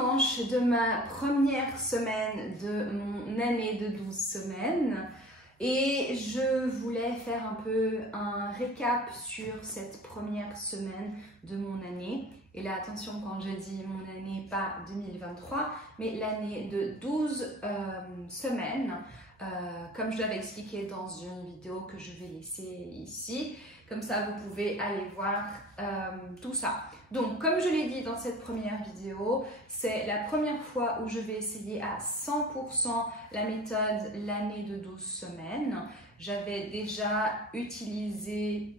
dimanche de ma première semaine de mon année de 12 semaines et je voulais faire un peu un récap sur cette première semaine de mon année. Et là, attention, quand je dis mon année, pas 2023, mais l'année de 12 semaines, comme je l'avais expliqué dans une vidéo que je vais laisser ici. Comme ça, vous pouvez aller voir tout ça. Donc, comme je l'ai dit dans cette première vidéo, c'est la première fois où je vais essayer à 100% la méthode l'année de 12 semaines. J'avais déjà utilisé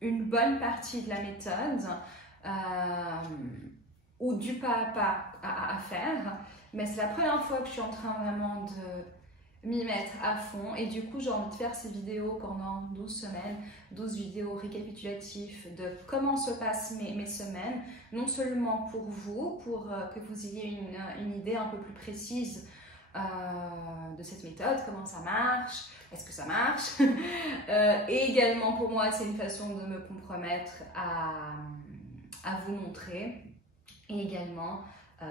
une bonne partie de la méthode ou du pas à pas à faire, mais c'est la première fois que je suis en train vraiment de m'y mettre à fond et du coup j'ai envie de faire ces vidéos pendant 12 semaines, 12 vidéos récapitulatives de comment se passent mes semaines, non seulement pour vous, pour que vous ayez une idée un peu plus précise de cette méthode, comment ça marche, est-ce que ça marche et également pour moi c'est une façon de me compromettre à vous montrer et également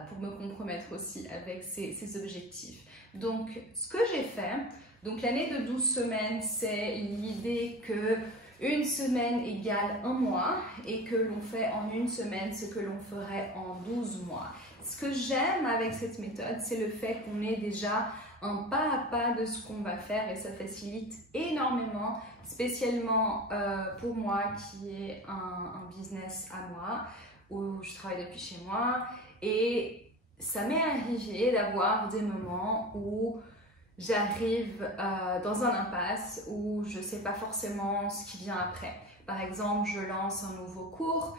pour me compromettre aussi avec ces objectifs. Donc, ce que j'ai fait, donc l'année de 12 semaines, c'est l'idée que une semaine égale un mois et que l'on fait en une semaine ce que l'on ferait en 12 mois. Ce que j'aime avec cette méthode, c'est le fait qu'on ait déjà un pas à pas de ce qu'on va faire et ça facilite énormément, spécialement pour moi qui ai un business à moi, où je travaille depuis chez moi et ça m'est arrivé d'avoir des moments où j'arrive dans un impasse où je ne sais pas forcément ce qui vient après. Par exemple, je lance un nouveau cours,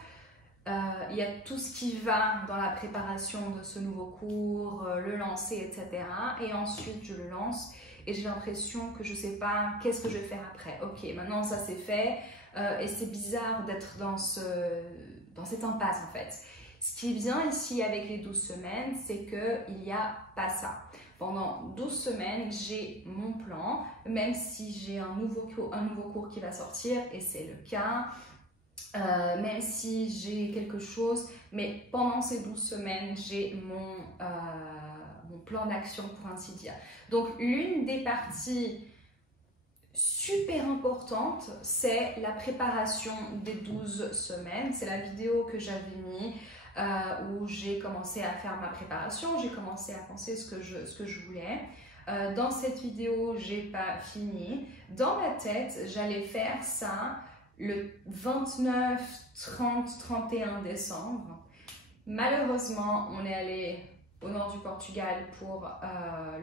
il y a tout ce qui va dans la préparation de ce nouveau cours, le lancer, etc. Et ensuite, je le lance et j'ai l'impression que je ne sais pas qu'est-ce que je vais faire après. Ok, maintenant ça c'est fait et c'est bizarre d'être dans cette impasse en fait. Ce qui est bien ici avec les 12 semaines, c'est qu'il n'y a pas ça. Pendant 12 semaines, j'ai mon plan, même si j'ai un nouveau cours qui va sortir, et c'est le cas, même si j'ai quelque chose, mais pendant ces 12 semaines, j'ai mon plan d'action pour ainsi dire. Donc, l'une des parties super importante, c'est la préparation des 12 semaines. C'est la vidéo que j'avais mis où j'ai commencé à faire ma préparation, j'ai commencé à penser ce que je voulais. Dans cette vidéo, j'ai pas fini. Dans ma tête, j'allais faire ça le 29, 30, 31 décembre. Malheureusement, on est allé au nord du Portugal pour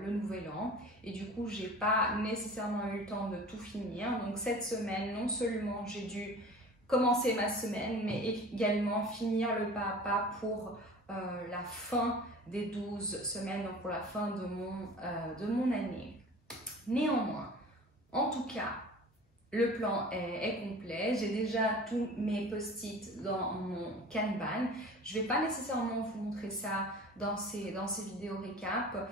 le Nouvel An et du coup j'ai pas nécessairement eu le temps de tout finir. Donc cette semaine, non seulement j'ai dû commencer ma semaine mais également finir le pas à pas pour la fin des 12 semaines, donc pour la fin de mon année. Néanmoins, en tout cas, le plan est complet. J'ai déjà tous mes post-it dans mon Kanban. Je ne vais pas nécessairement vous montrer ça dans ces vidéos récap,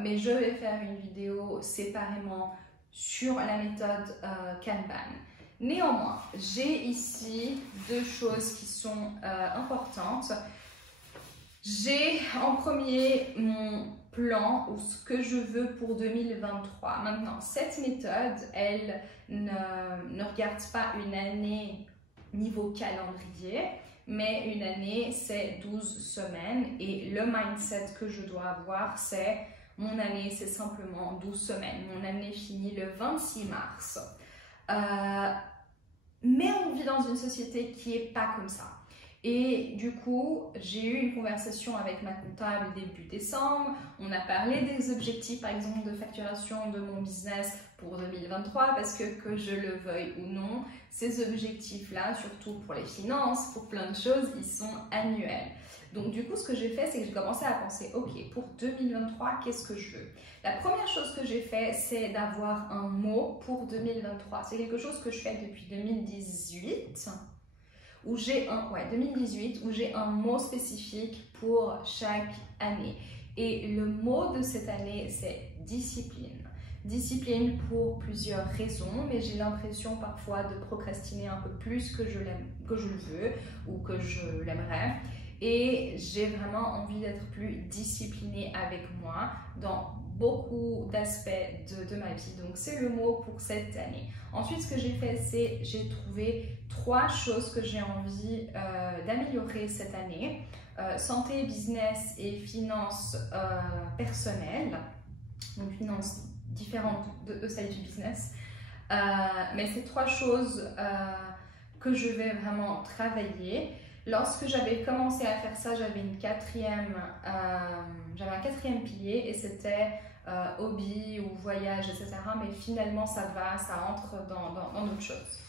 mais je vais faire une vidéo séparément sur la méthode Kanban. Néanmoins, j'ai ici deux choses qui sont importantes. J'ai en premier mon plan ou ce que je veux pour 2023. Maintenant, cette méthode, elle ne regarde pas une année niveau calendrier, mais une année, c'est 12 semaines et le mindset que je dois avoir, c'est mon année, c'est simplement 12 semaines. Mon année finit le 26 mars. Mais on vit dans une société qui n'est pas comme ça. Et du coup, j'ai eu une conversation avec ma comptable début décembre. On a parlé des objectifs, par exemple, de facturation de mon business pour 2023 parce que je le veuille ou non, ces objectifs-là, surtout pour les finances, pour plein de choses, ils sont annuels. Donc du coup, ce que j'ai fait, c'est que j'ai commencé à penser, ok, pour 2023, qu'est-ce que je veux? La première chose que j'ai fait, c'est d'avoir un mot pour 2023. C'est quelque chose que je fais depuis 2018. Où j'ai 2018, où j'ai un mot spécifique pour chaque année. Et le mot de cette année, c'est discipline. Discipline pour plusieurs raisons, mais j'ai l'impression parfois de procrastiner un peu plus que je le veux ou que je l'aimerais. et j'ai vraiment envie d'être plus disciplinée avec moi dans beaucoup d'aspects de ma vie. Donc c'est le mot pour cette année. Ensuite, ce que j'ai fait, c'est j'ai trouvé 3 choses que j'ai envie d'améliorer cette année. Santé, business et finances personnelles. Donc finances différentes de celles du business. Mais c'est 3 choses que je vais vraiment travailler. Lorsque j'avais commencé à faire ça, j'avais un quatrième pilier et c'était hobby ou voyage, etc. Mais finalement, ça entre dans d'autres choses.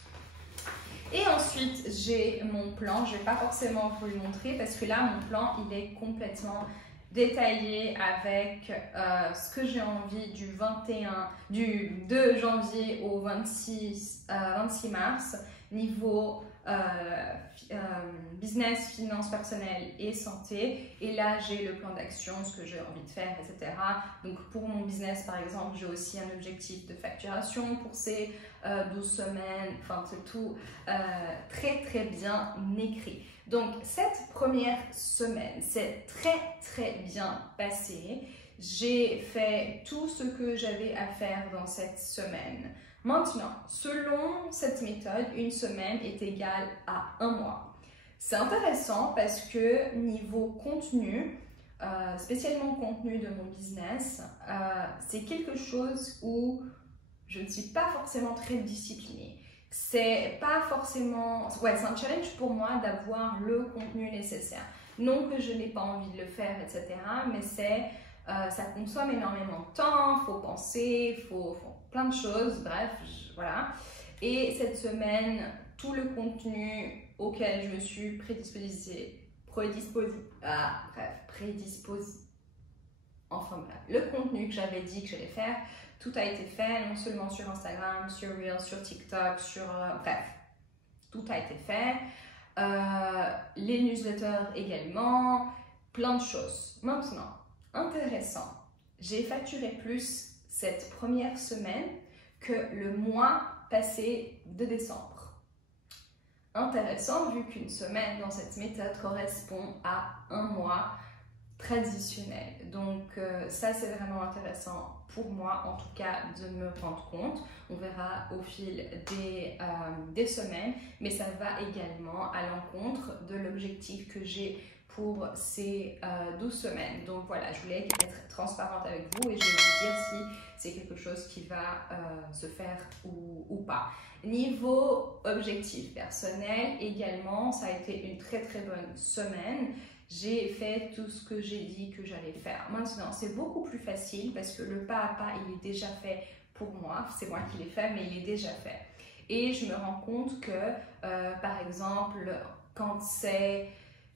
Et ensuite, j'ai mon plan. Je ne vais pas forcément vous le montrer parce que là, mon plan, il est complètement détaillé avec ce que j'ai envie du 2 janvier au 26 mars, niveau business, finances personnelles et santé. Et là, j'ai le plan d'action, ce que j'ai envie de faire, etc. Donc, pour mon business, par exemple, j'ai aussi un objectif de facturation pour ces 12 semaines. Enfin, c'est tout très, très bien écrit. Donc, cette première semaine, c'est très, très bien passé. J'ai fait tout ce que j'avais à faire dans cette semaine. Maintenant, selon cette méthode, une semaine est égale à 1 mois. C'est intéressant parce que niveau contenu, spécialement contenu de mon business, c'est quelque chose où je ne suis pas forcément très disciplinée. C'est pas forcément... Ouais, c'est un challenge pour moi d'avoir le contenu nécessaire. Non que je n'ai pas envie de le faire, etc. Mais ça consomme énormément de temps, il faut penser, il faut plein de choses, bref, voilà. Et cette semaine, tout le contenu auquel je me suis enfin bref, le contenu que j'avais dit que j'allais faire, tout a été fait, non seulement sur Instagram, sur Reels, sur TikTok, bref, tout a été fait. Les newsletters également, plein de choses. Maintenant, intéressant, j'ai facturé plus cette première semaine que le mois passé de décembre. Intéressant vu qu'une semaine dans cette méthode correspond à 1 mois traditionnel. Donc ça c'est vraiment intéressant pour moi en tout cas de me rendre compte. On verra au fil des semaines, mais ça va également à l'encontre de l'objectif que j'ai pour ces 12 semaines. Donc voilà, je voulais être transparente avec vous et je vais vous dire si c'est quelque chose qui va se faire ou pas. Niveau objectif personnel également, ça a été une très très bonne semaine. J'ai fait tout ce que j'ai dit que j'allais faire. Maintenant, c'est beaucoup plus facile parce que le pas à pas, il est déjà fait pour moi. C'est moi qui l'ai fait, mais il est déjà fait. Et je me rends compte que, par exemple, quand c'est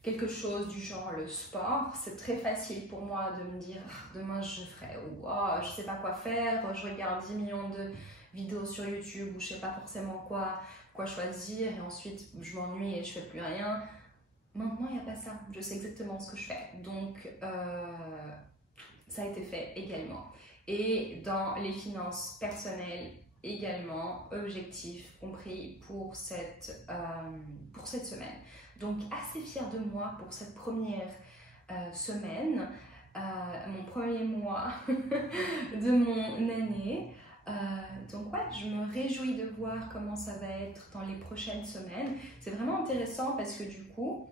quelque chose du genre le sport, c'est très facile pour moi de me dire demain je ferai ou je sais pas quoi faire, je regarde 10 millions de vidéos sur YouTube ou je sais pas forcément quoi choisir et ensuite je m'ennuie et je fais plus rien. Maintenant, il n'y a pas ça. Je sais exactement ce que je fais. Donc, ça a été fait également. Et dans les finances personnelles également, objectif compris pour cette semaine. Donc, assez fière de moi pour cette première semaine, mon premier mois de mon année. Donc ouais, je me réjouis de voir comment ça va être dans les prochaines semaines. C'est vraiment intéressant parce que du coup,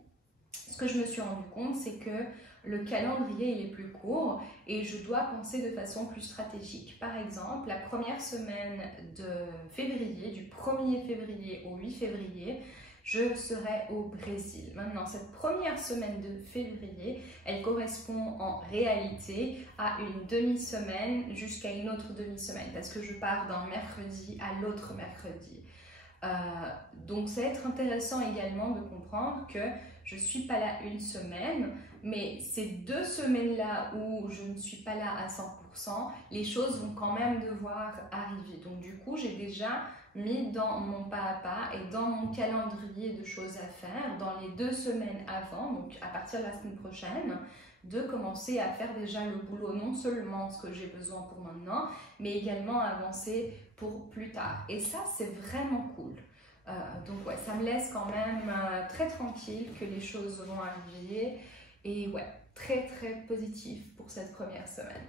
ce que je me suis rendu compte, c'est que le calendrier il est plus court et je dois penser de façon plus stratégique. Par exemple, la première semaine de février, du 1er février au 8 février, je serai au Brésil. Maintenant, cette première semaine de février, elle correspond en réalité à une demi-semaine jusqu'à une autre demi-semaine parce que je pars d'un mercredi à l'autre mercredi. Donc, ça va être intéressant également de comprendre que je ne suis pas là une semaine, mais ces 2 semaines-là où je ne suis pas là à 100%, les choses vont quand même devoir arriver. Donc, du coup, j'ai déjà mis dans mon pas à pas et dans mon calendrier de choses à faire dans les 2 semaines avant, donc à partir de la semaine prochaine, de commencer à faire déjà le boulot, non seulement ce que j'ai besoin pour maintenant, mais également avancer pour plus tard. Et ça, c'est vraiment cool. Donc ouais, ça me laisse quand même très tranquille que les choses vont arriver. Et ouais, très très positif pour cette première semaine.